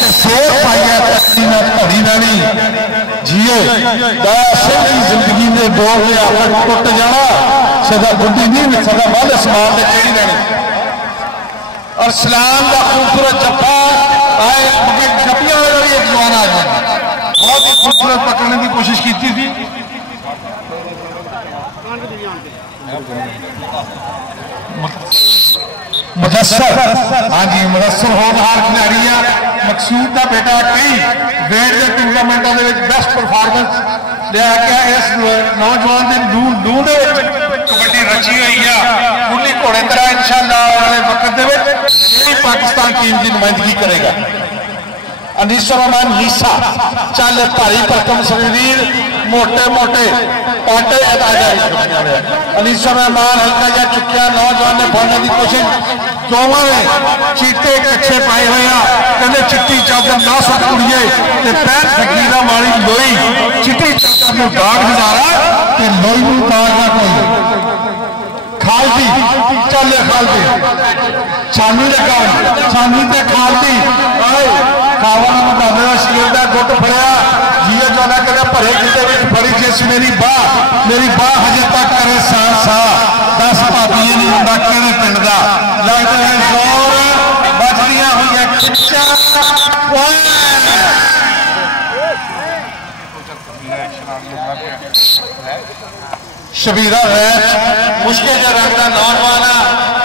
ते सोर पाइया तकनी ना धड़ी रहनी जियो सिंह जिंदगी ने दौर ने आकर टुट जाना सदा बुढ़ी नहीं सदा बल आसमान ने चढ़ी रहनी और सलाम का खूबसूरत जफा आए जपिया वाले एक जवान आ जाए बहुत ही खूबसूरत पकड़ने की कोशिश की थी मुदस्सर हाँ जी मुदस्सर होनहार खिलाड़ी है मकसूद का बेटा कई वेट के टूर्नामेंटों के बेस्ट परफॉर्मेंस लिया गया इस नौजवान के ढूंढ कबड्डी रची हुई है पूरी घोड़े तरह इंशाअल्लाह वाले वक्त पाकिस्तान टीम की नुमाइंदगी करेगा अनीसुर रहमान नीसा चल भारी भरकम शरीर मोटे मोटे कांटे अनीसुर रहमान हल्का जा चुकिया नौजवान ने फड़ने की कोशिश दोवां ने चीटे कच्छे पाए हुए कहते चिट्टी चादर ना सुट कुड़िए पैर फकीरा मारी लोई चिट्टी चादर में दाग गुजारा लोई दाग ना कोई खालदी चल खालदी छानी लगा छानी ते खालदी कावा शेर का गुट फड़िया जियो जाना कहते भरे किते फड़ी जिस मेरी बाह हजे तक करे सा सा दस भाभी नहीं होंगे किहड़े पिंड का लगता है जोर बजदियां हुई शबीरा रैच मुश्किल जो रंग का नौजवान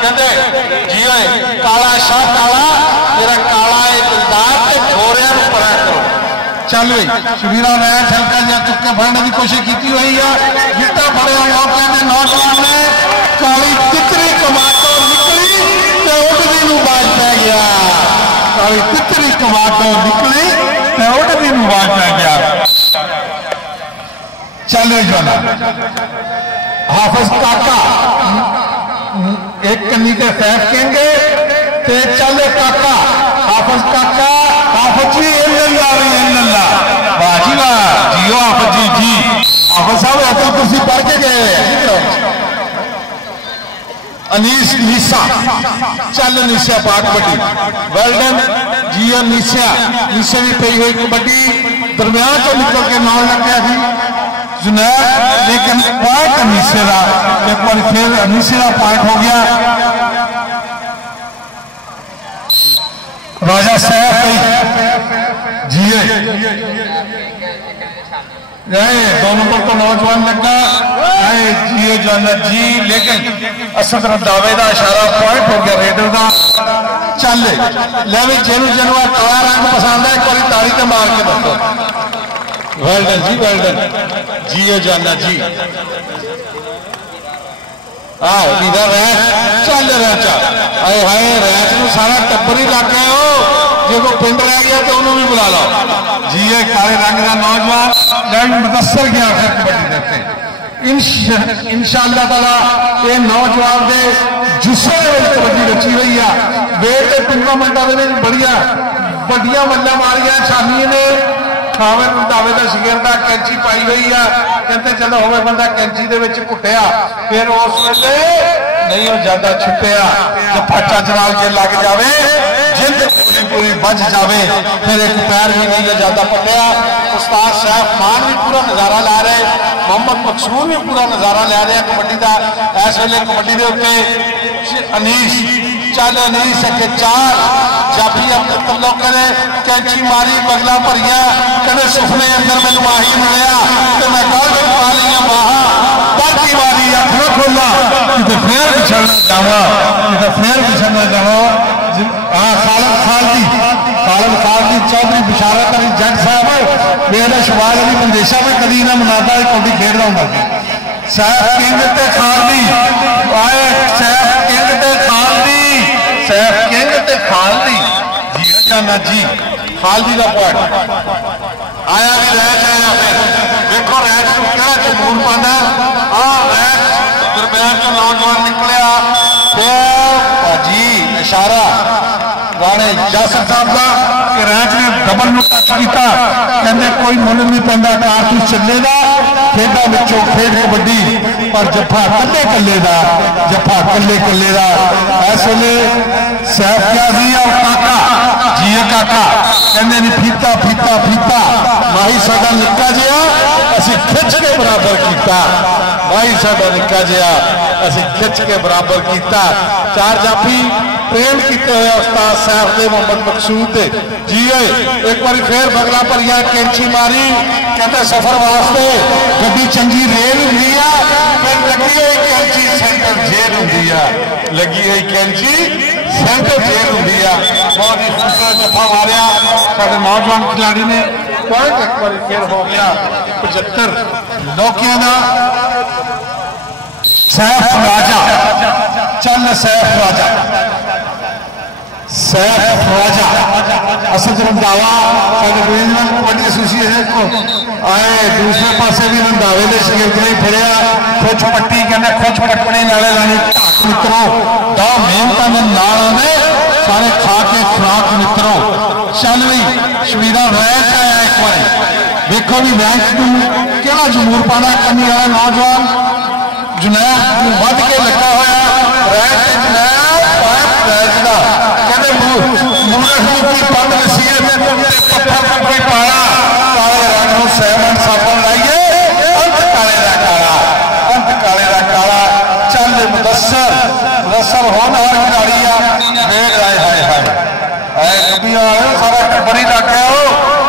कहते जियो काला शाह काला तेरा काला दिलदार घोरिया परा करो चल भाई शबीरा रैच हल्का जहा चुके फड़ने की कोशिश की हुई है जितना फड़िया कहते नौजवान ने काली तितरी कमाटो निकली तो उड़दी नूं बाज पै गया काली तितरी कमाटो निकली तो उड़दी नूं बाज पै गया चलो जाना हाफिज काका एक कन्नी के सैफ कहेंगे ते चले काका हाफिज काका हाफिज जी अल्लाह बाजी वाह जियो हाफिज जी हाफिज साहब ऐसा कुर्सी पढ़ के गए अनीस नीसा चल नीसा पाक कबड्डी वेल्डन जियो नीसा नीसे भी पई हुई कबड्डी दरम्यान तो निकल के नाल लग गया थी जुनैद लेकिन पॉइंट अनीसे का एक बार फिर अनीसे का पॉइंट हो गया राजा साहब जिए दो नंबर तो नौजवान लगा जियो जाना जी लेकिन असद रंधावे का इशारा पॉइंट हो गया रेडर का चल ले भी जेनू जनवा काला रंग पसंद है एक बार ताड़ी तो मार के दसो वेल्डन जी वेल्डन जियो जाना जी चल रैचा आए हाय रैच में सारा टब्बर ही लग गया हो जो कोई पिंड रह गया तो उन्होंने भी बुला लो जियो काले रंग का नौजवान मुदस्सर गया फिर कबड्डी देते इंशाअल्लाह ताला ये नौजवान के जुस्से कबड्डी रची हुई है वेट के टूर्नामेंटों के बड़िया बड़िया मल्ला मारिया छानी ने खावे रंधावे का शिगिरदा कैंची पाई हुई है कहते चलो होवे बंदा कैंची दे विच घुटिया फिर उस वेले नहीं हो जाता छुटिया जो फटा चनाल के लग जावे जिंद पूरी पूरी बच जावे फिर एक पैर भी नहीं ले जाता पटिया उस्ताद साहब मान भी पूरा नजारा ला रहे मोहम्मद मकसूद भी पूरा नजारा लै रहे कबड्डी का इस वेले कबड्डी के उत्ते अनीस चल अनीस अगे चार जाफी लोग कहते कैंची मारी बगला भरिया कहते सुपने अंदर मैनू माही मिलया तो मैं कल पा लिया बाहा बाकी वाली अख न खोला कि फिर पिछड़ना जावा कि फिर पिछड़ना जावा हाँ खालद खालदी चौधरी बिशारत अली जज साहब मेरे शबाज अली मंदेशा में कभी ना मनाता कबड्डी खेलता हूँ साहब किंग ते खालदी आए साहब किंग ते खालदी साहब किंग ते खालदी जी जाना जी खालदी का पॉइंट आया भी रैच आया देखो रैच को क्या जमूर पाना रैच दरम्यान का नौजवान निकलिया जी इशारा राणे जासर साहब का कि रैच ने डबल नु टच किया कहते कोई मुल नहीं पैंदा कारतूस चलेगा खेडा विचों खेड कबड्डी पर जफा कल्ले कल्ले का जफा कल्ले कल्ले का इस वे सैफ क्या और काका जिए काका कहते नहीं फीता फीता फीता माही साडा निक्का जिहा असीं खिच के बराबर किया, माही साडा निक्का जिहा असीं खिच के बराबर किया। चार जाफी ट्रेन किए हुए उस्ताद साहब दे मोहम्मद मकसूद दे जी एक बार फिर बगला भरिया कैंची मारी, कहते सफर वास्ते गड्डी चंगी रेल हुंदी आ, लगी हुई कैंची सेंटर जेल हुंदी आ, लगी हुई कैंची सेंटर जेल हुंदी आ। बहुत ही खूबसूरत जफा मारिया साडे नौजवान खिलाड़ी ने, पॉइंट एक बार फिर हो गया 75 नौकिया का। सैफ राजा चल सैफ राजा, सैफ राजा असद रंधावा साडे रीजनल कबड्डी एसोसीएशन को आए, दूसरे पासे भी रंधावे ने शगिर्द ने फिरया खुच पट्टी, कहते खुच पटने नाले लानी मित्रों दा मेहनत के नाल ने सारे खा के खुराक मित्रों। चल भी शबीरा रैच आया एक बार देखो भी रैच क्या जमूर पाना कमी वाला नौजवान जुनैद वध के लगा होया रैच जुनैद पाइप रैच का कहते मूरख की पग नसीहत पत्थर कोई पाया काले रंग सैमन साबन लाइए अंत काले का काला, अंत काले का काला। चल मुदस्सर मुदस्सर होना हर खिलाड़ी आ वेग आए हाय हाय कभी सारा बड़ी लग गया हो,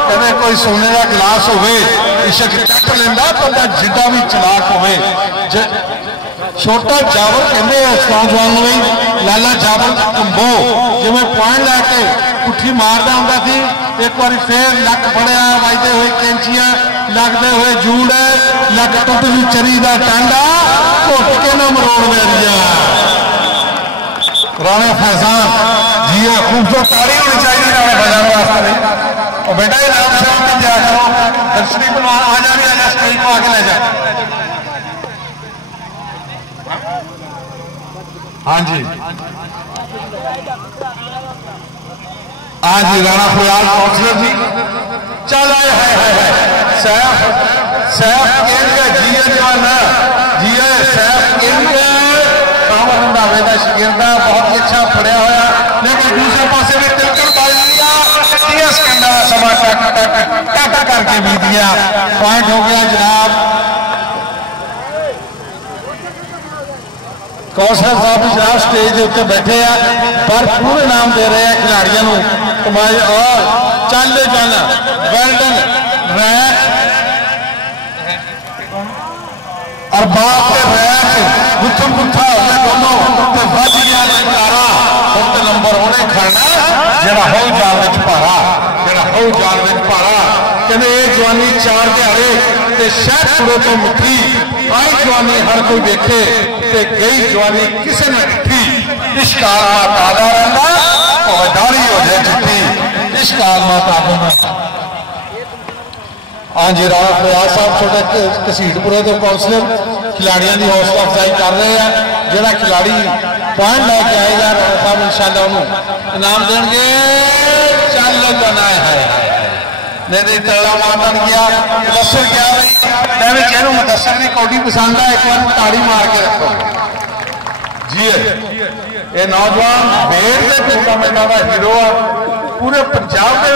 कहते कोई सोने का गिलास होवे इशक चक लेंदा बंदा जिड्डा भी चलाक होवे। छोटा जावर कहते उस नौजवान लाला जावर कंबो जिमें पॉइंट लैके पुठी मारता होंगे थी, एक बार फिर लक फड़िया वजते हुए कैंचियां लगते हुए जूड़ लक टुट भी चरी का टांडा घुट के ना मरोड़ मेरिया। राणा फैजान जी खूबसूरत ताड़ी होनी चाहिए राणा फैजान वास्ते। और बेटा ये नाम शाम में दिया करो दर्शनी बनवा आ जा स्टेज को आके ले जा। हाँ जी हाँ जी राणा फरियाद काउंसलर जी चल आए है सैफ सैफ जी जवाना जी सैफ रंधावे का शगिर्द बहुत ही अच्छा फड़िया होया, लेकिन दूसरे पासे भी तिलकन बाजी सेकंड समा टक करके भी दिया। पॉइंट हो गया जनाब कौशल साहब जनाब स्टेज के उत्ते बैठे हैं पर पूरे नाम दे रहे हैं खिलाड़ियों को और चल चल वेल्डन रैच और बाप के रैच गुत्थम गुत्था हो गया दोनों तो बच गया ललकारा मुक्त नंबर उन्हें खाना जरा हो जाल विच भारा, जरा हो जाल विच भारा। कहते ये जवानी चार दिहाड़े ते शहद कुड़े तो मिठी आई जवानी हर कोई देखे ते गई जवानी किसी ने डिठी, इश्क आलमा ताजा रहना और दाढ़ी हो जाए चिट्ठी, इश्क आलमा ताजा। हाँ जी राणा फरियाद साहब छोटे घसीटपुरे के काउंसलर खिलाड़ियों की हौसला अफजाई कर रहे हैं। जोड़ा खिलाड़ी पॉइंट लैके आएगा राणा साहब इंशाल्लाह उन्होंने इनाम देंगे। चल बनाया है नहीं तला मार गया मुदस्सर गया मैं कहूँ मुदस्सर की कौडी पसंद है, एक बार ताड़ी मार के रखो जी। ये नौजवान वेट के टूर्नामेंटा का हीरो आ पूरे पंजाब के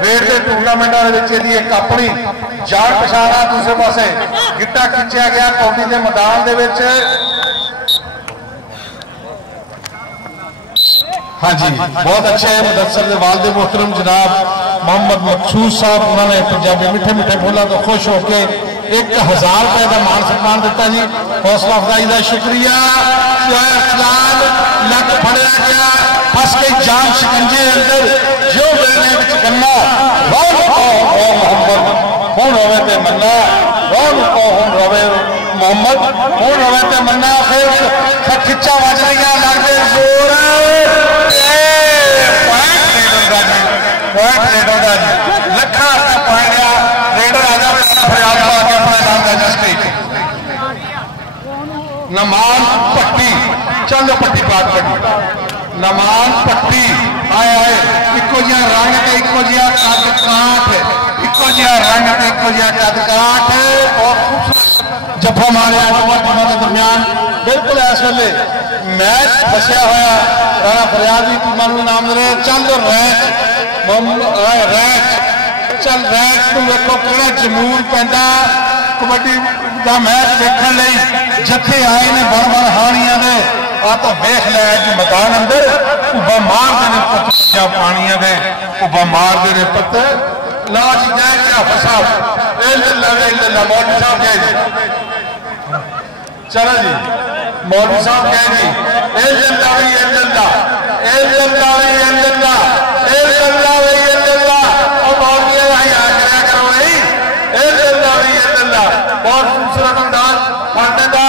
वेट के टूर्नामेंटा एक अपनी जान पछाण आ। दूसरे पासे गिट्टा खिंचा गया कौडी के मैदान के हाँ जी बहुत अच्छे है। मुदस्सर के वालिद मोहतरम जनाब मोहम्मद मकसूद साहब उन्होंने पंजाबी मिठे मिठे बोलों तो खुश होकर 1000 रुपए का मान सम्मान दिता जी, हौसला अफजाई का शुक्रिया। लक फड़िया गया फस गई जान शिकंजे अंदर जो मिलने गन्ना रोन को हो मोहम्मद हूं रोवे ते मन्ना, रोन को हूं रोवे मोहम्मद हूं रोवे ते मन्ना। फिर खिच्चा बज रही लगते जोर पॉइंट रेडर का जी लखा पॉइंट रेडर आ जाए फरियाद के अपने नाम का जस्टिस नमान पट्टी चलो पट्टी बात पट्टी नमान पट्टी आए आए इको जिहा रंग ते इको जिहा कद काठ इको जिहा रंग ते इको जिहा कद काठ और खूबसूरत जफा मारिया दोनों के दरमियान। बिल्कुल इस वेले मैच फसिया होया राणा फरियाद की टीम इनाम दे रहे चल रैच चल रैच तू वेखो किहड़ा जमूर पैंदा कबड्डी का मैच देखने जत्थे आए ने बड़ बड़ हानिया ने आ तो वेख लै मैदान अंदर उबा मारते ने पत्तियां पानिया दे उबा मारते ने पत्ते ला जी जाए क्या फसाब मौलवी साहब गए जी चलो जी मौलवी साहब गए जी बहुत खूबसूरत अंदाज पढ़ने का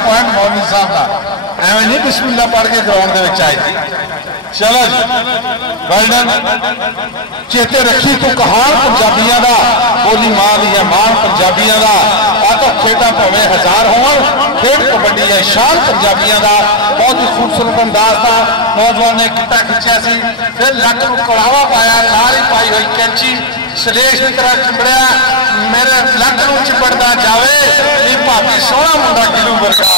पॉइंट मौलवी साहब का एवं नहीं बिस्मिल्लाह पढ़ के ग्राउंड के आए थी चलो जी वेल चेते रखी तू कहान पंजाबियों का बोली माल है मान पंजाबियों का आ तो खेडा भावें हजार हो खेड कबड्डी है शान पंजाबियों का बहुत ही खूबसूरत अंदाज था नौजवान ने किता खिंचा सी फिर लक को कड़ावा पाया नाल ही पाई हुई कैंची सलेश की तरह चिंबड़िया मेरे लक को चिंबड़ता जावे नहीं भाभी सोहना मुंडा गिलू वर्गा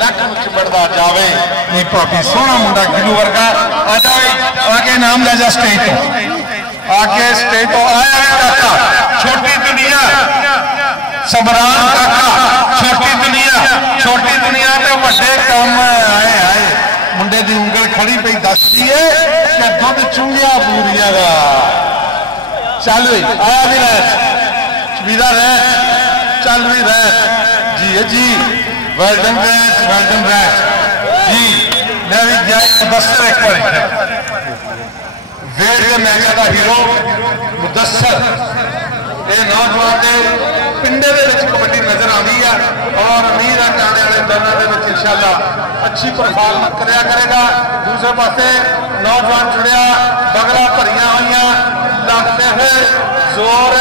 लक को चिंबड़ता जावे नहीं भाभी सोहना मुंडा गिलू वर्गा आ जाए आगे नाम ले जा स्टेज तो आगे स्टेज तो आया काका छोटी दुनिया समरान काका छोटी दुनिया ते वड्डे काम आए आए मुंडे की उंगल खड़ी पई दसदी है कि दुध चूंगिया बूरिया का चल भी आया भी रह छबीरा रह चल भी रह जी जी वेल्डन रह जी मैं भी जाए मुदस्सर एक बार वेट के मैच का हीरो मुदस्सर ये नौजवान के पिंडे के कबड्डी नजर आ रही है और उम्मीद है कि आने वाले दिनों के इंशाल्लाह अच्छी परफॉर्मेंस कराया करेगा दूसरे पासे नौजवान जुड़िया बगला भरिया हुई लगते हैं जोर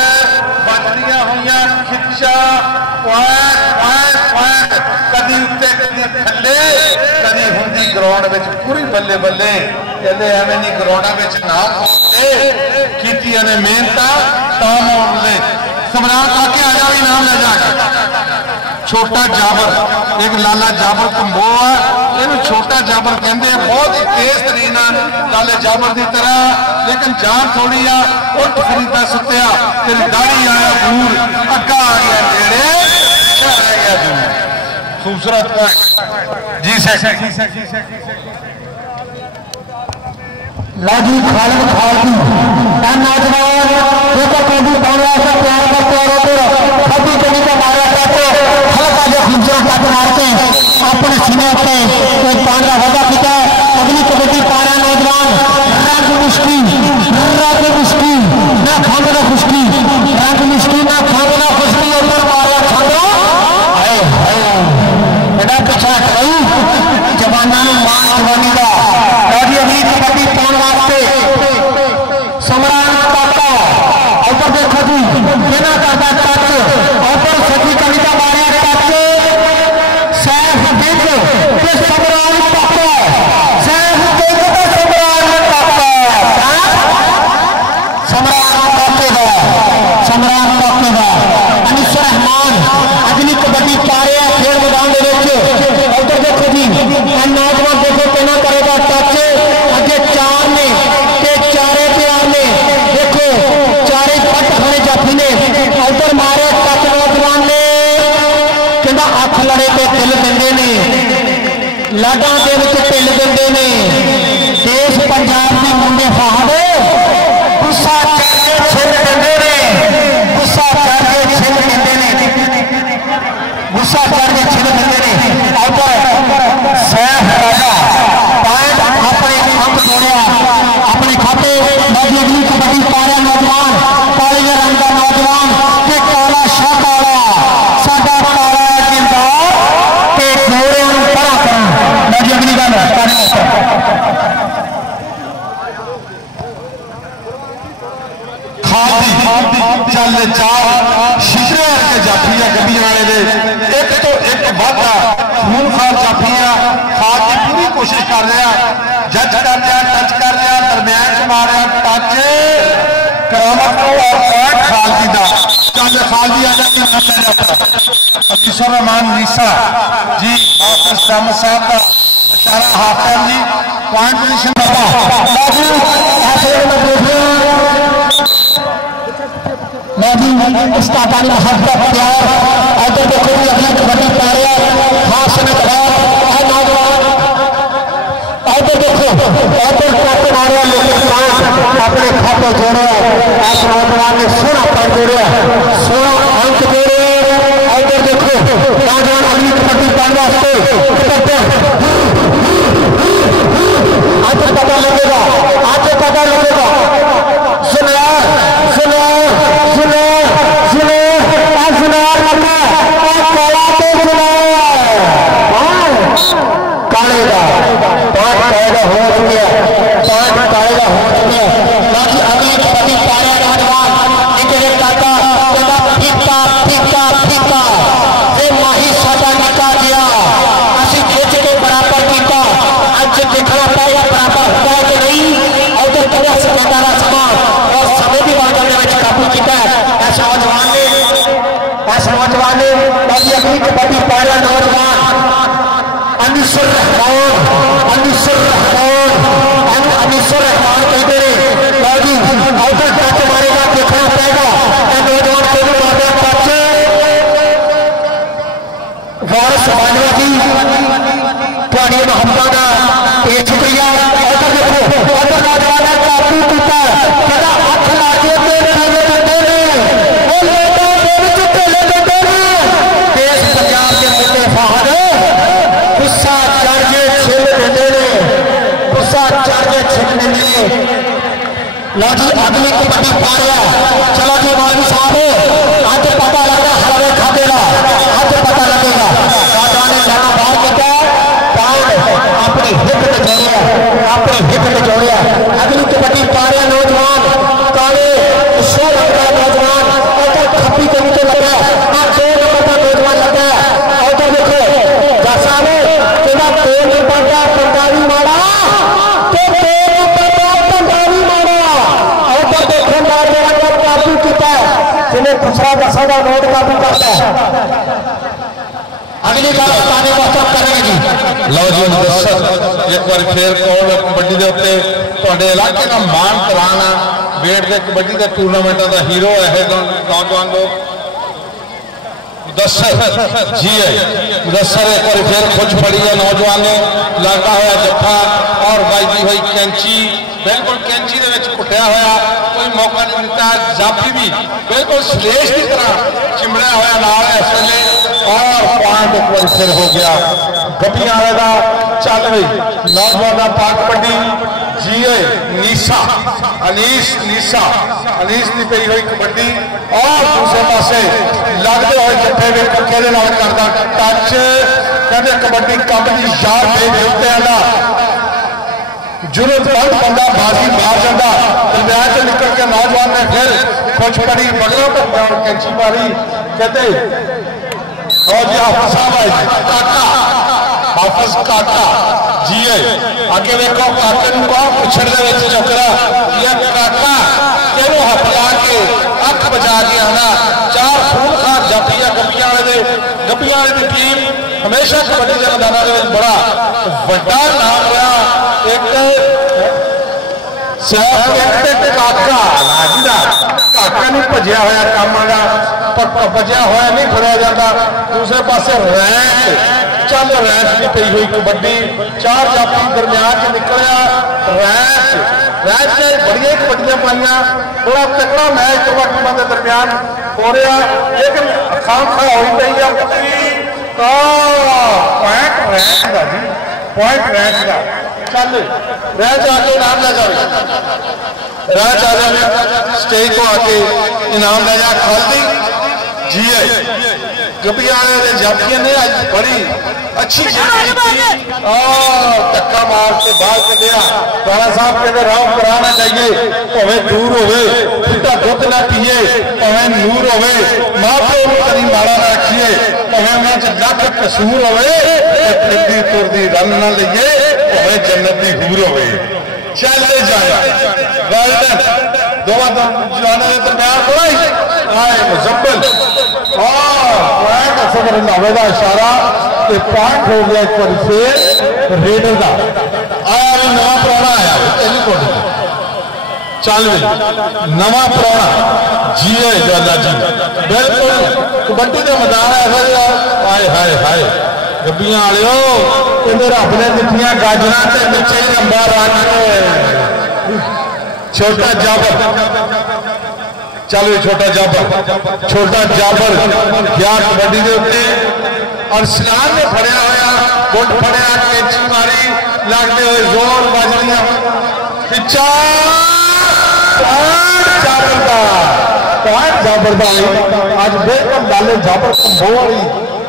बजदियां हुई खिंचा कदी उत्ते कदी थले कदी हुंदी ग्राउंड में पूरी बल्ले बल्ले कहते एवं नहीं ग्राउंड में ना कीतियां ने मेहनत समरान आके आ जाओ इनाम ले जाके छोटा जाबर एक लाला जाबर कंबो है इन्हें छोटा जाबर कहते हैं बहुत ही तेज तरीन लाले जाबर की तरह लेकिन जान थोड़ी आ उठ खरीदा सुत्या तेरी दाढ़ी आया दूर अग्गा आ गया नेड़े रह गया दूर खूबसूरत जी लाजी खालिद खालदी नौजवान देखो कभी बांग्ला से प्यार करते कभी कभी का मारा करते हल्का जो खूबसूरत बात मारते अपने सीने पे एक पांडा होगा पिता अगली कबड्डी पारा नौजवान रंग मुश्किल ना खाना खुशकी रंग मुश्किल ना खाना खुशकी ऊपर मारा खाना हाय हाय बेटा पीछा कई जवाना मान जवानी का अगली कबड्डी पाने वास्ते समरान काका ऊपर देखो जी बिना करता टच ऊपर सभी कविता मारिया टच सैफ बिग के समरान काका सैफ बिग के समरान काका अनिस रहमान अगली कबड्डी पारे खेल मैदान के उधर देखो जी नौजवान देखो कहना करेगा टच अगे चार ने चारे प्यार ने देखो चारे पट खड़े जाफी ने उधर मारे टच नौजवान ने कहता अख लड़े तो तिल देंगे ने लाडा के तिल देंगे ने देश पंजाब के मुंडे फाहद गुस्सा करके छिल देंगे ने गुस्सा करके छिल देंगे ने गुस्सा करके छिल देंगे ने उधर सैफ राजा पॉइंट अपने अंक जोड़िया अपने खाते बाजी अगली कबड्डी पारा नौजवान काले रंग का नौजवान के काला शाह काला साडा काला जिंदा के घोड़े परा कर बाजी अगली गल चल चार शिशरे के जाफिया गड्डियां वाले एक तो एक वाधा खून खार जाफिया खा के पूरी कोशिश कर रहा जज कर रहा टच कर रहा दरम्यान च मार रहा टच करामत और खालदी का खालदी आजादी अलीसुर रहमान नीसा जी हाफिज अहमद साहब का इशारा हाफिज जी पॉइंट पोजीशन उस्तादानी मोहब्बत प्यार इधर देखो भी अगली कबड्डी पा रहे हैं खास नौजवान इधर देखो इधर कैप्टन आ रहे हैं अपने खाते जोड़े इस नौजवान ने 16 पॉइंट जोड़े 16 अंक जोड़े इधर देखो नौजवान अगली कबड्डी पाने वास्ते आज पता लगेगा सुनो कालेगा पांच कायदा हो चुके बाकी अभी पति पाया नौजवान निकले काका फीका ये माही सादा निका गया असी खिंच के बराबर कीता अज देखना पाएगा बराबर हुआ है कि नहीं और तो कदा सकेदारा समा और समय भी बाजार में काबू किया ऐसा नौजवान ने बाकी अगली कबड्डी पाया नौजवान अनीसुर रहमान कहते हैं बाकी आउटर टच मारेगा देखना पड़ेगा नौजवान को भी मारना टच वारिस बानवा जी पुरानी मोहब्बत का ये शुक्रिया उधर देखो उधर नौजवान ने काबू किया कदा हाथ लाके ते खाने देते ने वो लेटा दे चुके ले देते ने देश पंजाब के मुद्दे फहद गुस्सा चढ़ छिल देते ने लो जी अगली कबड्डी पा रहा चलो जी मौलवी साहब आज पता लगा हलवे खादेगा आज पता लगेगा नौजवान ने जाना बाहर किया अपनी हिट में जोड़िया अगली कबड्डी पा रहा नौजवान काले सो लगता नौजवान और खपी के नीचे लगा दो नंबर का नौजवान लगा और देखो जैसा में तेरा दो नंबर का पंजाबी मारा जिन्हें दूसरा दसादा नोट काबू करता है अगली बार पानी वास्तव करेगी लो जी मुदस्सर एक बार फिर कौन कबड्डी के उत्ते तुहाडे इलाके का मान कराना वेट के कबड्डी के टूर्नामेंटा का हीरो है नौजवान लोग मुदस्सर जी है मुदस्सर एक बार फिर खुश पड़ी है नौजवान ने लगा हुआ जफा और बाजी हुई कैंची बिल्कुल कैंची के कुटिया हुआ कोई मौका नहीं दिता जाफी भी बिल्कुल सुरेश की तरह चिमड़िया हुआ नाल इस वेले और पॉइंट एक बार फिर हो गया गपियां वाला चल रही नौजवान का पाक कबड्डी जी नीसा अनीस की पई हुई कबड्डी और दूसरे पासे लगते हुए जत्थे में पक्के दे नाल करदा टच कहते कबड्डी कब की यार दे उत्ते आंदा जरूरतमंद बंदा बाजी मार जाता दरम्यान से निकल के नौजवान ने फिर कुछ पड़ी बगलों पर कैंची मारी कहते और जी हाफिज काका जी आगे देखो काके पिछड़ चुकरा या काका तेनों हफला के अख बचा के आना चार खून खार जाफिया गपियां वाले की टीम हमेशा कबड्डी के मैदान में बड़ा बड़ा नाम रहा एक काका नहीं भजिया होया काम भजिया होया नहीं फड़िया जाता दूसरे पासे रैंच चल रैंच की पई हुई कबड्डी चार जाफी दरम्यान च निकलिया रैंच ने बड़िया कबड्डियां पाइया बड़ा तगड़ा मैच दोवां टीमां के दरम्यान हो रहा लेकिन खाम खा होई पई है पॉइंट रैंच का जी पॉइंट रैंच का चल रैंच आके इनाम ले जाओ रैंच आ जाए स्टेज को आके इनाम ले जा खालदी जी गपियां जाफिया ने आज बड़ी अच्छी धक्का मार के बाहर कटिया राणा साहब कहते राम कराना चाहिए भावे दूर होवे फुटा दुध ना पीए भावे नूर होवे मां प्यो कभी माड़ा ना रखिए भावे उन्हें लख कसूर होवे फिरदी तुरदी रन ना लीए भावे जन्नत की हूर होवे चल जाए दोवां जवानों के दरम्यान मुजम्मिल पॉइंट असद रंधावे का इशारा ते पॉइंट हो गया एक बार फिर रेडर का आया भी नवा पुराना आया चल नवा पुराना जी है ज्वाला जी बिल्कुल कबड्डी का मैदान है हाय हाय हाय गब्बियां वालियो कहते रब ने दिखियां गाजर ते बच्चे लंबा रन छोटा जाबर चल छोटा जाबर गया कबड्डी के उत्ते और सलाम ने फड़िया होया गुट फड़िया कैची मारी लगते हुए जोर बजरिया पिछा जाबर अज बिल्कुल गल जाबर कंबोली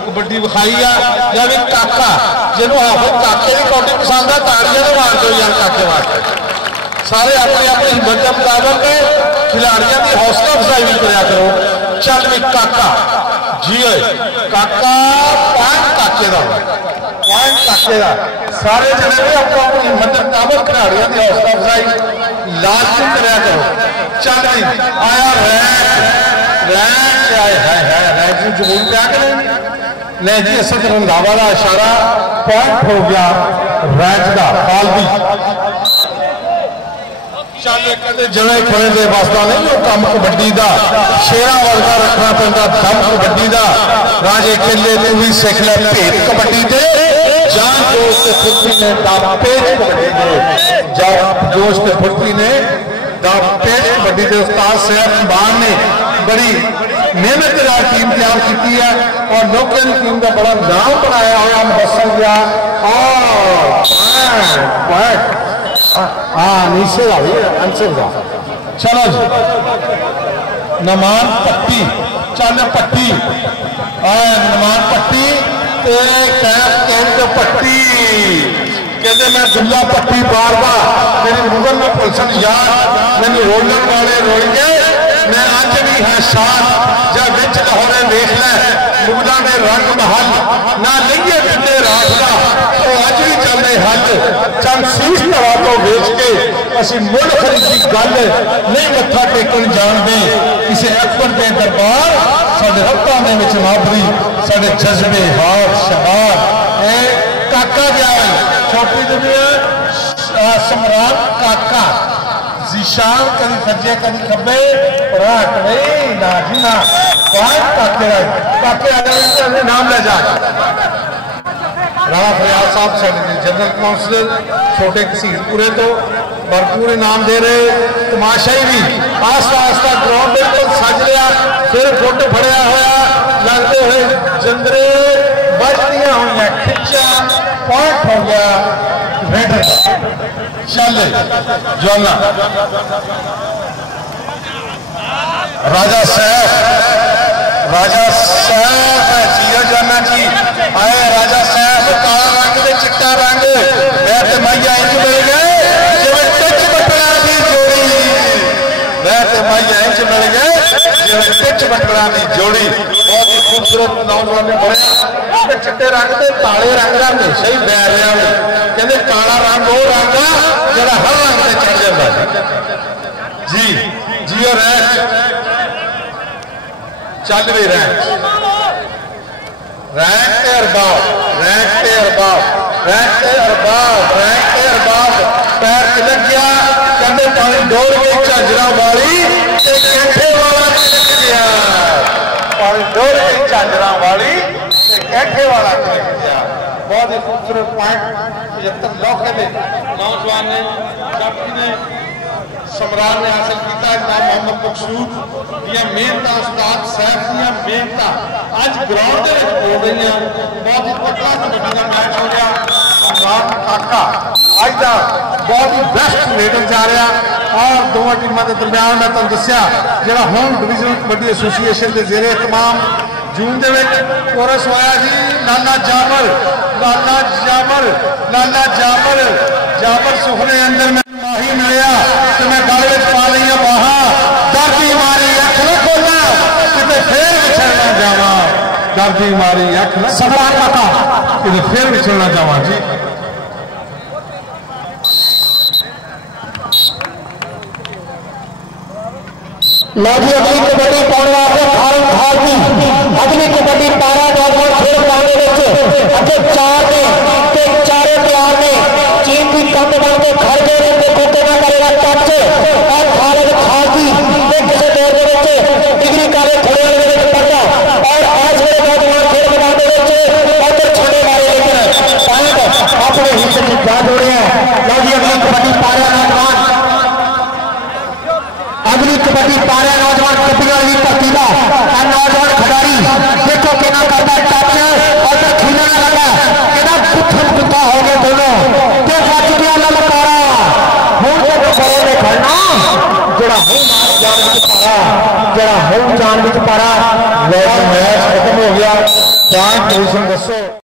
कबड्डी विखाई है या भी काका जिन्होंने हाफिज काके की कौडी पसंद है ताड़ियां मार दो यार काके वास्ते सारे अपनी अपनी हिम्मत के मुताबिक खिलाड़ियों की हौसला अफजाई भी करा करो चल भी काका जी काका पॉइंट काके का सारे जने भी अपनी अपनी हिम्मत के मुताबिक खिलाड़ियों की हौसला अफजाई लाजमी करा करो चल भी आया रैंक जरूर क्या करें नहीं जी असद रंधावा का इशारा पॉइंट हो गया रैंक का फाल भी जने खड़े के वास्ता नहीं कम कबड्डी का शेरा वर्गा रखना पैंदा दम कबड्डी का राजे खेले ने भी सिख लिया भेद कबड्डी के जान जोश से फुर्ती ने दापेज कबड्डी के जोश से फुर्ती ने दापेज कबड्डी के उस्ताद सैफ खान ने बड़ी मेहनत के साथ टीम तैयार की है और लोगों ने टीम का बड़ा नाम बनाया हुआ मुबस्सर गया नीचे चलो जी नमान पट्टी चल पट्टी नमान पट्टी पट्टी कहते मैं दुल्ला पट्टी बार बार मेरी मुगल में पुलसन यार मैंने रोलन वाले रोएंगे मैं अज भी है शान जब बिच लाहौरे देख लै मुगलों ने रंग महल ना लइए बिंदे राजदा तो अज भी चलते हज चंद शीश तवा तो बेच के असं मुल खरीदी गल नहीं मत्था टेकन जानते किसी अकबर के दरबार साढ़े रत्तां दे विच माबरी साढ़े जज्बे हार शहार काका गया छोटी दुनिया समरान काका जीशान कभी सज्जे कभी खब्बे रात नहीं ना जी ना काके नाम ले जा राणा फरियाद साहब जनरल काउंसिलर छोटे कसीरपुरे तो भरपूर इनाम दे रहे तमाशाई भी आस्ता आस्ता ग्राउंड बिल्कुल सज लिया फिर फुट फड़िया होया लगते हुए जंदरे बजदियां हुई खिंचा पॉइंट हो गया रेडर चल जोना राजा साहब है जियो जाना जी आए राजा साहब काला रंग दे चिट्टा रंग मैं ते मैया इंज मिल गए जिवें टिच बटड़ा दी जोड़ी मैं ते मैया इंज मिल गए जिवें टिच बटड़ा दी जोड़ी बहुत ही खूबसूरत नौजवान ने बने चिट्टे रंग ते काले रंग का हमेशा ही बैर रहा है कहते काला रंग वो रंग है जिहड़ा हर रंग से चढ़ जाता जी जियो रैंक चल भी रैंक पैर तिलक गया कहते पानी डोल गई झांजरा वाली कैंठे वाला तिलक गया पानी डोल गई झांजरा वाली कैंठे वाला तिलक गया बहुत ही खूबसूरत पॉइंट 75 लौके में नौजवान ने जाफी ने समरान ने हासिल किया जनाब मोहम्मद मकसूद दिया मेहनत उस्ताद सैफ दिया मेहनत अज ग्राउंड के हो गई बहुत ही पक्का कबड्डी का मैच हो गया समरान काका अज का बहुत ही बेस्ट रेडर जा रहा और दोनों टीमों के दरम्यान मैं तुम दसिया जो होम डिवीजनल कबड्डी एसोसीएशन के जेरे तमाम जून के कोरस होया जी लाला जाबर सुखने अंदर में माही मिलिया तो मैं गल पा ली बाहा दर्दी मारी अख न खोला कि फिर विछड़ना जावा दर्दी मारी अख न कि फिर विछड़ना जावा जी लो जी अगली कबड्डी पाने वास्ते फारम खालसी अगली कबड्डी पारा नौजवान खेल मैदान अगे 4 ने ते चारे तैयार ने चीन की कंध बन के खड़ गए ने देखो कितना करेगा टच और खालिद खालसी ते किसी दौर के डिग्री कॉलेज खोलने के पढ़ता और आज मेरे नौजवान खेल मैदान उधर छड़े मारे लेकिन पॉइंट अपने हिस्से में जा जोड़े हैं। लो जी अगली कबड्डी पारा नौजवान कपिया की भर्ती का नौजवान खिडारी देखो कितना करता टच और खिलने लगा कि पुथन पुथा हो गए दोनों तो बच गया ललकारा हूं ने खड़ना जरा हूं जान पारा मैच खत्म हो गया। 5 पोजीशन दसो।